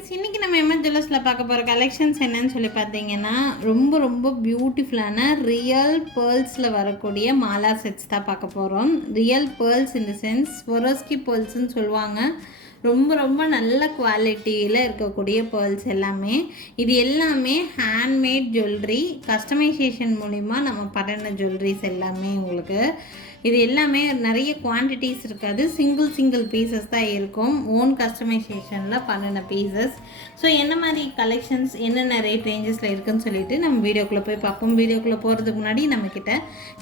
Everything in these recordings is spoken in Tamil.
ஃப்ரெண்ட்ஸ் இன்றைக்கி நம்ம எம்எஸ் ஜுவல்லர்ஸில் பார்க்க போகிற கலெக்ஷன்ஸ் என்னன்னு சொல்லி பார்த்தீங்கன்னா ரொம்ப ரொம்ப பியூட்டிஃபுல்லான ரியல் பேர்ல்ஸில் வரக்கூடிய மாலா செட்ஸ் தான் பார்க்க போகிறோம் ரியல் பேர்ல்ஸ் இந்த சென்ஸ் ஒரோஸ்கி பேர்ல்ஸ்ன்னு சொல்லுவாங்க. ரொம்ப ரொம்ப நல்ல குவாலிட்டியில் இருக்கக்கூடிய பேர்ல்ஸ் எல்லாமே. இது எல்லாமே ஹேண்ட்மேட் ஜுவல்லரி கஸ்டமைசேஷன் மூலிமா நம்ம பண்ண ஜுவல்லரிஸ் எல்லாமே உங்களுக்கு இது எல்லாமே நிறைய குவான்டிட்டிஸ் இருக்காது. சிங்கிள் சிங்கிள் பீசஸ் தான் இருக்கும். ஓன் கஸ்டமைசேஷனில் பண்ணின பீசஸ் ஸோ என்ன மாதிரி கலெக்ஷன்ஸ் என்னென்ன ரேட் ரேஞ்சஸில் இருக்குதுன்னு சொல்லிட்டு நம்ம வீடியோக்குள்ளே போய் பார்ப்போம். வீடியோக்குள்ளே போகிறதுக்கு முன்னாடி நம்மக்கிட்ட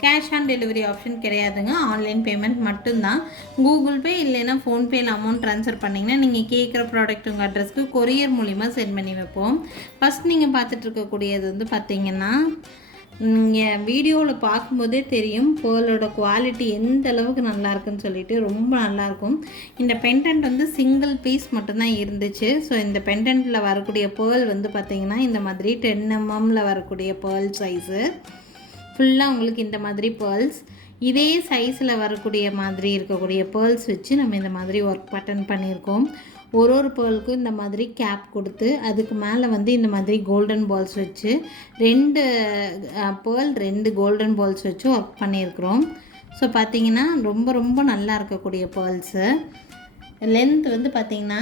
கேஷ் ஆன் டெலிவரி ஆப்ஷன் கிடையாதுங்க. ஆன்லைன் பேமெண்ட் மட்டும்தான். கூகுள் பே இல்லைன்னா ஃபோன்பேயில் அமௌண்ட் ட்ரான்ஸ்ஃபர் பண்ணிங்கன்னா நீங்கள் கேட்குற ப்ராடக்ட் உங்கள் அட்ரஸ்க்கு கொரியர் மூலிமா சென்ட் பண்ணி வைப்போம். ஃபஸ்ட் நீங்கள் பார்த்துட்டு இருக்கக்கூடியது வந்து பார்த்தீங்கன்னா என் வீடியோவில் பார்க்கும்போதே தெரியும் பேர்லோட குவாலிட்டி எந்த அளவுக்கு நல்லா இருக்குன்னு சொல்லிட்டு ரொம்ப நல்லாயிருக்கும் இந்த பெண்டன்ட் வந்து சிங்கிள் பீஸ் மட்டும்தான் இருந்துச்சு. ஸோ இந்த பெண்டன்ட்டில் வரக்கூடிய பேர்ல் வந்து பார்த்திங்கன்னா இந்த மாதிரி டென் எம்எம்மில் வரக்கூடிய பேர்ல் சைஸு ஃபுல்லாக உங்களுக்கு இந்த மாதிரி பேர்ல்ஸ் இதே சைஸில் வரக்கூடிய மாதிரி இருக்கக்கூடிய பேர்ல்ஸ் வச்சு நம்ம இந்த மாதிரி ஒர்க் பட்டன் பண்ணியிருக்கோம். ஒரு ஒரு பேர்லுக்கும் இந்த மாதிரி கேப் கொடுத்து அதுக்கு மேலே வந்து இந்த மாதிரி கோல்டன் பால்ஸ் வச்சு ரெண்டு பேர்ல் ரெண்டு கோல்டன் பால்ஸ் வச்சு ஒர்க் பண்ணியிருக்கிறோம். ஸோ பார்த்தீங்கன்னா ரொம்ப ரொம்ப நல்லா இருக்கக்கூடிய பேர்ல்ஸு லென்த் வந்து பார்த்திங்கன்னா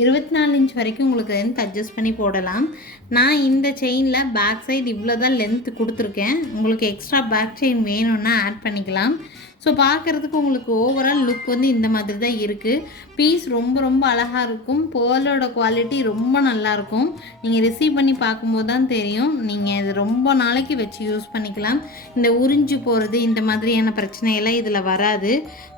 இருபத்தி நாலு இன்ச் வரைக்கும் உங்களுக்கு லென்த் அட்ஜஸ்ட் பண்ணி போடலாம். நான் இந்த செயினில் பேக் சைடு இவ்வளோ தான் லென்த் கொடுத்துருக்கேன். உங்களுக்கு எக்ஸ்ட்ரா பேக் செயின் வேணும்னா ஆட் பண்ணிக்கலாம். ஸோ பார்க்குறதுக்கு உங்களுக்கு ஓவரால் லுக் வந்து இந்த மாதிரி தான் இருக்குது பீஸ் ரொம்ப ரொம்ப அழகாக இருக்கும். பேர்லோட குவாலிட்டி ரொம்ப நல்லாயிருக்கும் நீங்கள் ரிசீவ் பண்ணி பார்க்கும்போது தான் தெரியும். நீங்கள் இது ரொம்ப நாளைக்கு வச்சு யூஸ் பண்ணிக்கலாம். இந்த உறிஞ்சு போகிறது இந்த மாதிரியான பிரச்சனையெல்லாம் இதில் வராது.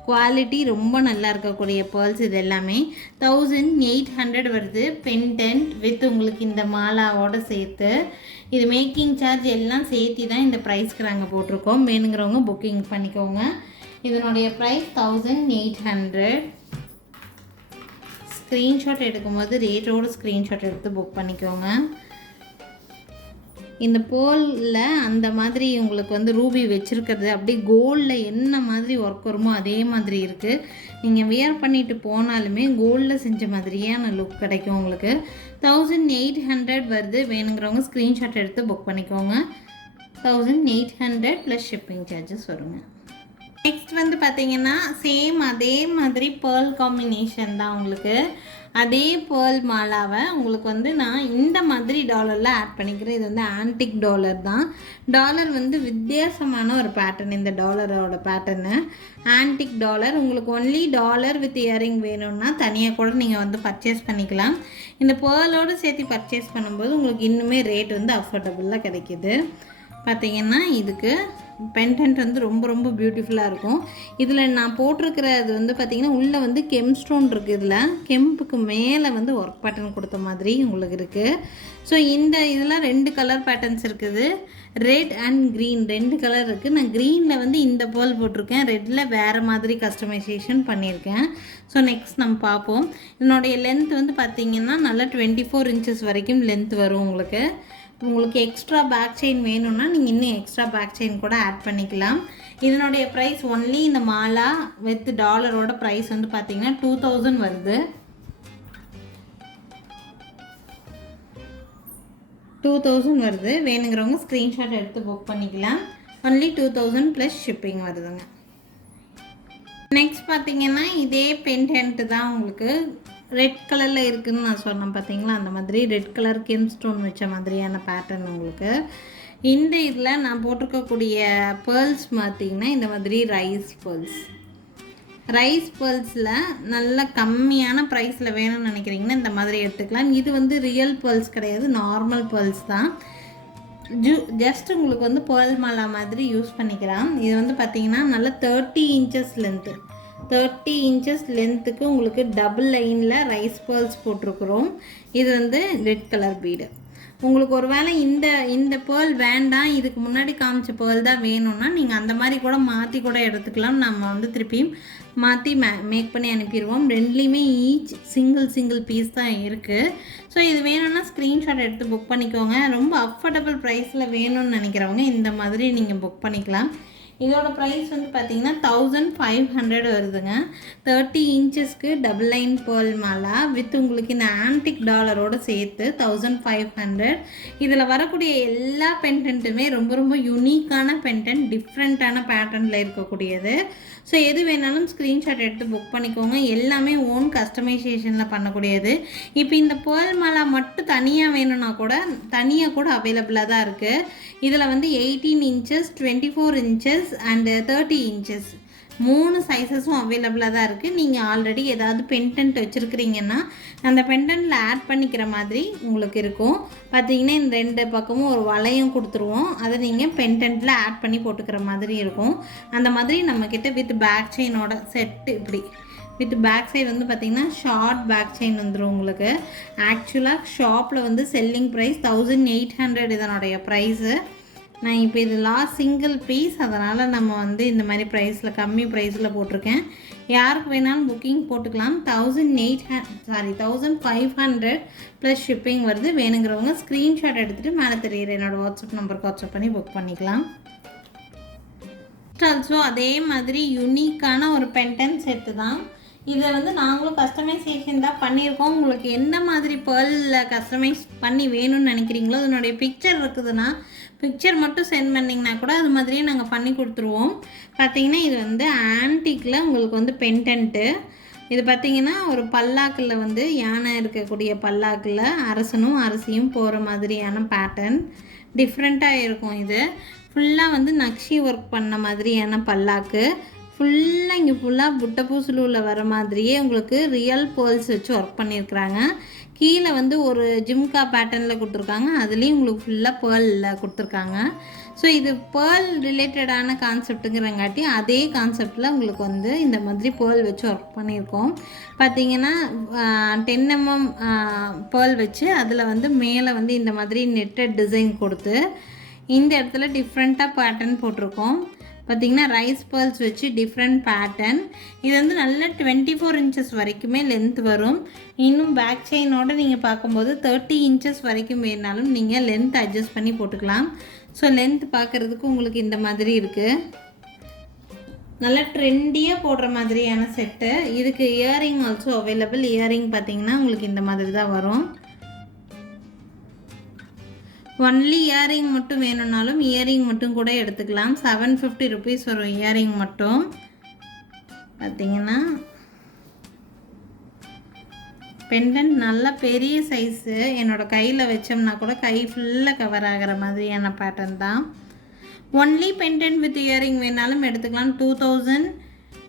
குவாலிட்டி ரொம்ப நல்லா இருக்கக்கூடிய பேர்ல்ஸ் இது எல்லாமே தௌசண்ட் எயிட் ஹண்ட்ரட் வருது. பென்டென்ட் வித் உங்களுக்கு இந்த மாலாவோட சேர்த்து. இது மேக்கிங் சார்ஜ் எல்லாம் சேர்த்து தான் இந்த ப்ரைஸ்க்கு நாங்கள் போட்டிருக்கோம். வேணுங்கிறவங்க புக்கிங் பண்ணிக்கோங்க. இதனுடைய price thousand eight hundred screenshot எடுக்கும்போது ரேட்டோட ஸ்க்ரீன்ஷாட் எடுத்து புக் பண்ணிக்கோங்க. இந்த போலில் அந்த மாதிரி உங்களுக்கு வந்து ரூபி வச்சுருக்கிறது. அப்படியே கோல்டில் என்ன மாதிரி ஒர்க் வருமோ அதே மாதிரி இருக்குது நீங்கள் வியர் பண்ணிட்டு போனாலுமே கோல்டில் செஞ்ச மாதிரியான லுக் கிடைக்கும் உங்களுக்கு. தௌசண்ட் எயிட் ஹண்ட்ரட் வருது. வேணுங்கிறவங்க ஸ்க்ரீன்ஷாட் எடுத்து புக் பண்ணிக்கோங்க. Thousand eight hundred plus shipping charges வருங்க. நெக்ஸ்ட் வந்து பார்த்தீங்கன்னா சேம் அதே மாதிரி பேர்ல் காம்பினேஷன் தான் உங்களுக்கு. அதே பேர்ல் மாலாவை உங்களுக்கு வந்து நான் இந்த மாதிரி டாலரில் ஆட் பண்ணிக்கிறேன். இது வந்து ஆன்டிக் டாலர் தான். டாலர் வந்து வித்தியாசமான ஒரு பேட்டர்ன் இந்த டாலரோட பேட்டர்னு ஆன்டிக் டாலர் உங்களுக்கு ஒன்லி டாலர் வித் இயரிங் வேணும்னா தனியாக கூட நீங்கள் வந்து பர்ச்சேஸ் பண்ணிக்கலாம். இந்த பேர்லோடு சேர்த்து பர்ச்சேஸ் பண்ணும்போது உங்களுக்கு இன்னுமே ரேட் வந்து அஃபோர்டபுளாக கிடைக்கிது. பார்த்தீங்கன்னா இதுக்கு பென்டென்ட் வந்து ரொம்ப ரொம்ப பியூட்டிஃபுல்லாக இருக்கும். இதில் நான் போட்டிருக்கிறது வந்து பார்த்திங்கன்னா உள்ளே வந்து கெம் ஸ்டோன் இருக்குது இதில். கெம்புக்கு மேலே வந்து ஒர்க் பேட்டர்ன் கொடுத்த மாதிரி உங்களுக்கு இருக்குது ஸோ இந்த இதெல்லாம் ரெண்டு கலர் பேட்டர்ன்ஸ் இருக்குது. ரெட் அண்ட் க்ரீன் ரெண்டு கலர் இருக்குது நான் க்ரீனில் வந்து இந்த போல் போட்டிருக்கேன். ரெட்டில் வேறு மாதிரி கஸ்டமைசேஷன் பண்ணியிருக்கேன். ஸோ நெக்ஸ்ட் நம்ம பார்ப்போம். இதனுடைய லென்த் வந்து பார்த்திங்கன்னா நல்லா டுவெண்ட்டி ஃபோர் இன்ச்சஸ் வரைக்கும் லென்த் வரும் உங்களுக்கு. உங்களுக்கு எக்ஸ்ட்ரா பேக் செயின் வேணும்னா நீங்கள் இன்னும் எக்ஸ்ட்ரா பேக் செயின் கூட ஆட் பண்ணிக்கலாம். இதனுடைய ப்ரைஸ் ஒன்லி இந்த மாலா வித் டாலரோட ப்ரைஸ் வந்து பார்த்தீங்கன்னா டூ தௌசண்ட் வருது. டூ தௌசண்ட் வருது. வேணுங்கிறவங்க ஸ்க்ரீன்ஷாட் எடுத்து புக் பண்ணிக்கலாம். Only two thousand plus shipping வருதுங்க. நெக்ஸ்ட் பார்த்தீங்கன்னா இதே பென்டென்ட்டு தான் உங்களுக்கு ரெட் கலரில் இருக்குதுன்னு நான் சொன்னேன் பார்த்தீங்களா அந்த மாதிரி ரெட் கலர் கெம் ஸ்டோன் வச்ச மாதிரியான பேட்டர்ன் உங்களுக்கு. இந்த இதில் நான் போட்டிருக்கக்கூடிய பேர்ல்ஸ் பார்த்தீங்கன்னா இந்த மாதிரி ரைஸ் பேர்ல்ஸ் ரைஸ் பேர்ல்ஸில் நல்ல கம்மியான ப்ரைஸில் வேணும்னு நினைக்கிறீங்கன்னா இந்த மாதிரி எடுத்துக்கலாம். இது வந்து ரியல் பேர்ல்ஸ் கிடையாது நார்மல் பேர்ல்ஸ் தான். ஜூ ஜஸ்ட் உங்களுக்கு வந்து பேர்ல் மாலா மாதிரி யூஸ் பண்ணிக்கலாம். இது வந்து பார்த்தீங்கன்னா நல்ல thirty inches length thirty inches லென்த்துக்கு உங்களுக்கு டபுள் லைனில் ரைஸ் பேர்ல்ஸ் போட்டிருக்குறோம். இது வந்து ரெட் கலர் பீடு உங்களுக்கு ஒரு வேளை இந்த இந்த பேர்ல் வேண்டாம் இதுக்கு முன்னாடி காமிச்ச பேர்ல் தான் வேணும்னா நீங்கள் அந்த மாதிரி கூட மாற்றி கூட எடுத்துக்கலாம். நம்ம வந்து திருப்பியும் மாற்றி மே மேக் பண்ணி அனுப்பிடுவோம். ரெண்டுலேயுமே ஈச் சிங்கிள் சிங்கிள் பீஸ் தான் இருக்குது ஸோ இது வேணும்னா ஸ்க்ரீன்ஷாட் எடுத்து புக் பண்ணிக்கோங்க. ரொம்ப அஃபோர்டபுள் ப்ரைஸில் வேணும்னு நினைக்கிறவங்க இந்த மாதிரி நீங்கள் புக் பண்ணிக்கலாம். இதோட ப்ரைஸ் வந்து பார்த்தீங்கன்னா தௌசண்ட் ஃபைவ் ஹண்ட்ரட் வருதுங்க. தேர்ட்டி இன்ச்சஸ்க்கு டபுள் லைன் பேர்ல் மாலா வித் உங்களுக்கு இந்த ஆன்டிக் டாலரோட சேர்த்து தௌசண்ட் ஃபைவ் ஹண்ட்ரட் இதில் வரக்கூடிய எல்லா பென்டென்ட்டுமே ரொம்ப ரொம்ப யூனிக்கான பென்டென்ட் டிஃப்ரெண்ட்டான பேட்டர்னில் இருக்கக்கூடியது. ஸோ எது வேணாலும் ஸ்க்ரீன்ஷாட் எடுத்து புக் பண்ணிக்கோங்க. எல்லாமே ஓன் கஸ்டமைசேஷனில் பண்ணக்கூடியது. இப்போ இந்த பேர்ல் மாலா மட்டும் தனியாக வேணும்னா கூட தனியாக கூட அவைலபிளாக தான் இருக்குது இதில் வந்து eighteen inches twenty four inches and thirty inches மூணு சைஸஸும் அவைலபிளாக தான் இருக்குது நீங்கள் ஆல்ரெடி ஏதாவது பென்டென்ட் வச்சுருக்கிறீங்கன்னா அந்த பென்டென்ட்டில் ஆட் பண்ணிக்கிற மாதிரி உங்களுக்கு இருக்கும். பார்த்தீங்கன்னா இந்த ரெண்டு பக்கமும் ஒரு வளையம் கொடுத்துருவோம். அதை நீங்கள் பென்டென்ட்டில் ஆட் பண்ணி போட்டுக்கிற மாதிரி இருக்கும். அந்த மாதிரி நம்மக்கிட்ட வித் பேக் செயினோட செட்டு இப்படி. வித் பேக் சைடு வந்து பார்த்திங்கன்னா ஷார்ட் பேக் செயின் வந்துடும் உங்களுக்கு. ஆக்சுவலாக ஷாப்பில் வந்து selling price thousand eight hundred இதனுடைய ப்ரைஸு நான் இப்போ இது லாஸ்ட் சிங்கிள் பீஸ் அதனால் நம்ம வந்து இந்த மாதிரி ப்ரைஸில் கம்மி ப்ரைஸில் போட்டிருக்கேன். யாருக்கு வேணாலும் புக்கிங் போட்டுக்கலாம். Thousand eight hundred sorry thousand five hundred plus shipping வருது. வேணுங்கிறவங்க ஸ்க்ரீன்ஷாட் எடுத்துகிட்டு மேலே தெரியுற என்னோடய வாட்ஸ்அப் நம்பருக்கு வாட்ஸ்அப் பண்ணி புக் பண்ணிக்கலாம். ஆல்சோ அதே மாதிரி யுனிக்கான ஒரு பென்டன் செட்டு தான். இதை வந்து நாங்களும் கஸ்டமைசேஷன் தான் பண்ணியிருக்கோம். உங்களுக்கு எந்த மாதிரி பேர்லில் கஸ்டமைஸ் பண்ணி வேணும்னு நினைக்கிறீங்களோ அதனுடைய பிக்சர் இருக்குதுன்னா பிக்சர் மட்டும் சென்ட் பண்ணிங்கன்னா கூட அது மாதிரியே நாங்கள் பண்ணி கொடுத்துருவோம். பார்த்தீங்கன்னா இது வந்து ஆன்டிக்கில் உங்களுக்கு வந்து பென்டென்ட்டு இது பார்த்தீங்கன்னா ஒரு பல்லாக்கில் வந்து யானை இருக்கக்கூடிய பல்லாக்கில் அரசனும் அரசியும் போகிற மாதிரியான பேட்டர்ன் டிஃப்ரெண்ட்டாக இருக்கும் இது. ஃபுல்லாக வந்து நக்ஷி ஒர்க் பண்ண மாதிரியான பல்லாக்கு. ஃபுல்லாக இங்கே ஃபுல்லாக புட்டப்பூசலூரில் வர மாதிரியே உங்களுக்கு ரியல் பேர்ல்ஸ் வச்சு ஒர்க் பண்ணியிருக்கிறாங்க கீழே வந்து ஒரு ஜிம்கா பேட்டர்னில் கொடுத்துருக்காங்க. அதுலேயும் உங்களுக்கு ஃபுல்லாக பேர்லில் கொடுத்துருக்காங்க. ஸோ இது பேர்ல் ரிலேட்டடான கான்செப்ட்டுங்கிறங்காட்டி அதே கான்செப்டில் உங்களுக்கு வந்து இந்த மாதிரி பேர்ல் வச்சு ஒர்க் பண்ணியிருக்கோம் பார்த்தீங்கன்னா டென் எம்எம் பேர்ல் வச்சு அதில் வந்து மேலே வந்து இந்த மாதிரி நெட்டட் டிசைன் கொடுத்து இந்த இடத்துல டிஃப்ரெண்ட்டாக பேட்டர்ன் போட்டிருக்கோம். பார்த்தீங்கன்னா ரைஸ் பேர்ல்ஸ் வச்சு டிஃப்ரெண்ட் பேட்டர்ன் இது வந்து நல்ல டுவெண்ட்டி ஃபோர் இன்ச்சஸ் வரைக்குமே லென்த் வரும். இன்னும் பேக் செயினோட நீங்கள் பார்க்கும்போது தேர்ட்டி இன்ச்சஸ் வரைக்கும் வேணாலும் நீங்கள் லென்த் அட்ஜஸ்ட் பண்ணி போட்டுக்கலாம். ஸோ லென்த் பார்க்குறதுக்கு உங்களுக்கு இந்த மாதிரி இருக்குது நல்லா ட்ரெண்டியாக போடுற மாதிரியான செட்டு இதுக்கு இயரிங் ஆல்சோ அவைலபிள் இயரிங் பார்த்தீங்கன்னா உங்களுக்கு இந்த மாதிரி தான் வரும். ஒன்லி இயரிங் மட்டும் வேணும்னாலும் இயரிங் மட்டும் கூட எடுத்துக்கலாம். செவன் ஃபிஃப்டி ருபீஸ் வரும் இயரிங் மட்டும். பார்த்தீங்கன்னா பெண்டன்ட் நல்ல பெரிய சைஸு என்னோடய கையில் வச்சோம்னா கூட கை ஃபுல்லாக கவர் ஆகிற மாதிரியான பேட்டர்ன் தான். ஒன்லி பெண்டன்ட் வித் இயரிங் வேணாலும் எடுத்துக்கலாம். Two thousand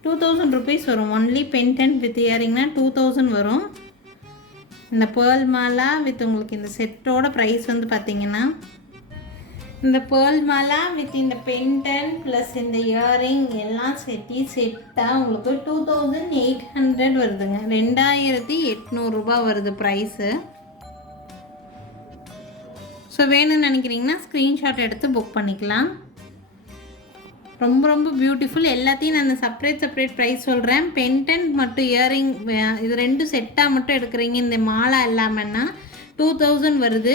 two thousand rupees வரும். ஒன்லி பெண்டன்ட் வித் இயரிங்னா டூ தௌசண்ட் வரும். இந்த பேர்ல் மாலா வித் உங்களுக்கு இந்த செட்டோட ப்ரைஸ் வந்து பார்த்தீங்கன்னா இந்த பேர்ல் மாலா வித் இந்த பென்டன் ப்ளஸ் இந்த இயரிங் எல்லாம் செட்டி செட்டாக உங்களுக்கு டூ தௌசண்ட் எயிட் ஹண்ட்ரட் வருதுங்க. ரெண்டாயிரத்தி எட்நூறுரூபா வருது ப்ரைஸு ஸோ வேணும்னு நினைக்கிறீங்கன்னா ஸ்க்ரீன்ஷாட் எடுத்து புக் பண்ணிக்கலாம். ரொம்ப ரொம்ப பியூட்டிஃபுல் எல்லாத்தையும் நான் செப்பரேட் செப்பரேட் ப்ரைஸ் சொல்கிறேன் பென்டென்ட் மட்டும் இயரிங் இது ரெண்டும் செட்டாக மட்டும் எடுக்கிறீங்க. இந்த மாலா இல்லாமன்னா டூ தௌசண்ட் வருது.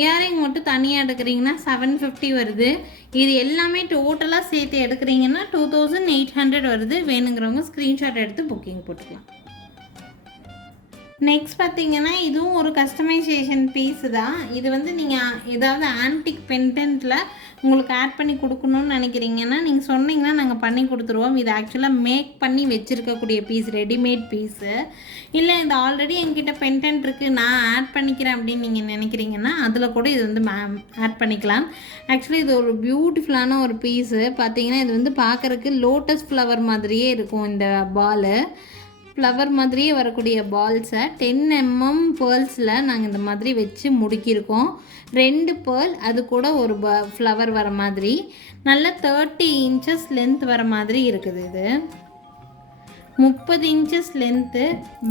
இயரிங் மட்டும் தனியாக எடுக்கிறீங்கன்னா செவன் ஃபிஃப்டி வருது. இது எல்லாமே டோட்டலாக சேர்த்து எடுக்கிறீங்கன்னா டூ தௌசண்ட் எயிட் ஹண்ட்ரட் வருது. வேணுங்கிறவங்க ஸ்க்ரீன்ஷாட் எடுத்து புக்கிங் போட்டுக்கலாம். நெக்ஸ்ட் பார்த்தீங்கன்னா இதுவும் ஒரு கஸ்டமைசேஷன் பீஸ் தான். இது வந்து நீங்கள் ஏதாவது ஆன்டிக் பென்டென்ட்டில் உங்களுக்கு ஆட் பண்ணி கொடுக்கணும்னு நினைக்கிறீங்கன்னா நீங்கள் சொன்னீங்கன்னா நாங்கள் பண்ணி கொடுத்துருவோம். இது ஆக்சுவலாக மேக் பண்ணி வச்சுருக்கக்கூடிய பீஸ் ரெடிமேட் பீஸு இல்லை இது ஆல்ரெடி என்கிட்ட பென்டென்ட் இருக்குது நான் ஆட் பண்ணிக்கிறேன் அப்படின்னு நீங்கள் நினைக்கிறீங்கன்னா அதில் கூட இது வந்து மேம் ஆட் பண்ணிக்கலாம். ஆக்சுவலி இது ஒரு பியூட்டிஃபுல்லான ஒரு பீஸு பார்த்தீங்கன்னா இது வந்து பார்க்குறக்கு லோட்டஸ் ஃப்ளவர் மாதிரியே இருக்கும் இந்த பாலு ஃப்ளவர் மாதிரியே வரக்கூடிய பால்ஸை டென் எம்எம் பேர்ல்ஸில் நாங்கள் இந்த மாதிரி வச்சு முடுக்கியிருக்கோம். ரெண்டு பேர்ல் அது கூட ஒரு ப ஃப்ளவர் வர மாதிரி. நல்ல தேர்ட்டி இன்ச்சஸ் லென்த் வர மாதிரி இருக்குது இது. முப்பது inches length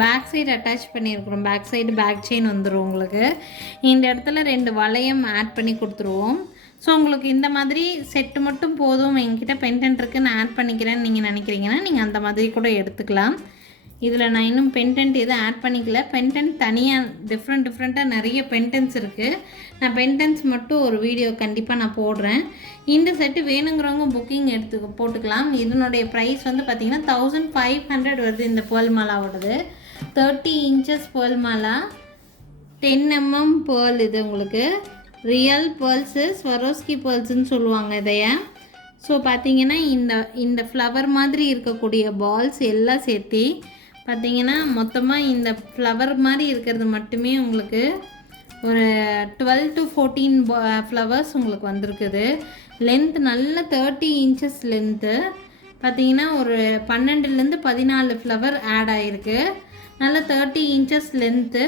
back side attach பண்ணியிருக்கிறோம். பேக் சைடு பேக் செயின் வந்துடும் உங்களுக்கு. இந்த இடத்துல ரெண்டு வளையம் ஆட் பண்ணி கொடுத்துருவோம். ஸோ உங்களுக்கு இந்த மாதிரி செட்டு மட்டும் போதும். என்கிட்ட பென்டென்ட் இருக்குன்னு ஆட் பண்ணிக்கிறேன்னு நீங்கள் நினைக்கிறீங்கன்னா நீங்கள் அந்த மாதிரி கூட எடுத்துக்கலாம். இதில் நான் இன்னும் பென்டென்ட் எதுவும் ஆட் பண்ணிக்கல. பென்டென்ட் தனியாக டிஃப்ரெண்ட் டிஃப்ரெண்ட்டாக நிறைய பென்டென்ஸ் இருக்குது நான் பென்டென்ஸ் மட்டும் ஒரு வீடியோ கண்டிப்பாக நான் போடுறேன். இந்த செட்டு வேணுங்கிறவங்க புக்கிங் எடுத்து போட்டுக்கலாம். இதனுடைய ப்ரைஸ் வந்து பார்த்திங்கன்னா தௌசண்ட் ஃபைவ் ஹண்ட்ரட் வருது இந்த பேர்ல் மாலாவோடது தேர்ட்டி இன்ச்சஸ் பேர்ல் மாலா டென் எம்எம் பேர்ல் இது உங்களுக்கு. ரியல் பேர்ல்ஸு ஸ்வரோஸ்கி பேர்ல்ஸுன்னு சொல்லுவாங்க இதைய. ஸோ பார்த்தீங்கன்னா இந்த இந்த ஃப்ளவர் மாதிரி இருக்கக்கூடிய பால்ஸ் எல்லாம் சேர்த்து பார்த்தீங்கன்னா மொத்தமாக இந்த ஃப்ளவர் மாதிரி இருக்கிறது மட்டுமே உங்களுக்கு ஒரு டுவெல் டு ஃபோர்டீன் ஃப்ளவர்ஸ் உங்களுக்கு வந்திருக்குது. லென்த் நல்ல தேர்ட்டி இன்ச்சஸ் லென்த்து பார்த்தீங்கன்னா ஒரு பன்னெண்டுலேருந்து பதினாலு ஃப்ளவர் ஆட் ஆகிருக்கு நல்ல தேர்ட்டி இன்ச்சஸ் லென்த்து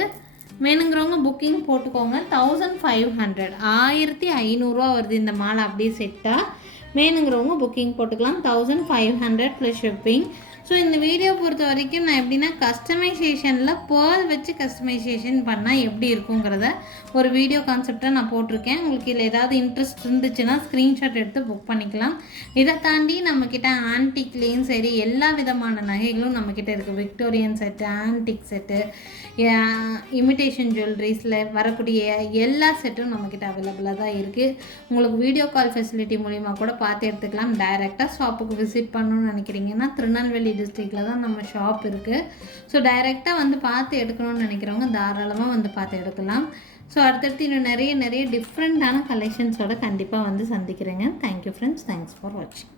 வேணுங்கிறவங்க புக்கிங் போட்டுக்கோங்க. தௌசண்ட் ஃபைவ் ஹண்ட்ரட் ஆயிரத்தி ஐநூறுரூவா வருது இந்த மாலை அப்படியே செட்டாக வேணுங்கிறவங்க புக்கிங் போட்டுக்கலாம். Thousand five hundred plus shipping so இந்த வீடியோ பொறுத்த வரைக்கும் நான் எப்படின்னா கஸ்டமைசேஷனில் பேர்ல் வச்சு கஸ்டமைசேஷன் பண்ணால் எப்படி இருக்குங்கிறத ஒரு வீடியோ கான்செப்டாக நான் போட்டிருக்கேன். உங்களுக்கு இதில் ஏதாவது இன்ட்ரெஸ்ட் இருந்துச்சுன்னா ஸ்க்ரீன்ஷாட் எடுத்து புக் பண்ணிக்கலாம். இதை தாண்டி நம்மக்கிட்ட ஆன்டிக்லேயும் சரி எல்லா விதமான நகைகளும் நம்மக்கிட்ட இருக்குது Victorian set antique set imitation ஜுவல்லரிஸில் வரக்கூடிய எல்லா செட்டும் நம்மக்கிட்ட அவைலபிளாக தான் இருக்குது உங்களுக்கு வீடியோ கால் ஃபெசிலிட்டி மூலிமா கூட பார்த்து எடுத்துக்கலாம். டைரெக்டாக ஷாப்புக்கு விசிட் பண்ணணும்னு நினைக்கிறீங்கன்னா திருநெல்வேலி திருநெல்வேலி டிஸ்ட்ரிக்டில் தான் நம்ம ஷாப் இருக்குது ஸோ டைரெக்டாக வந்து பார்த்து எடுக்கணும்னு நினைக்கிறவங்க தாராளமாக வந்து பார்த்து எடுக்கலாம். ஸோ அடுத்தடுத்து இன்னும் நிறைய நிறைய டிஃப்ரெண்ட்டான கலெக்ஷன்ஸோட கண்டிப்பாக வந்து சந்திக்கிறேங்க. Thank you friends thanks for வாட்சிங்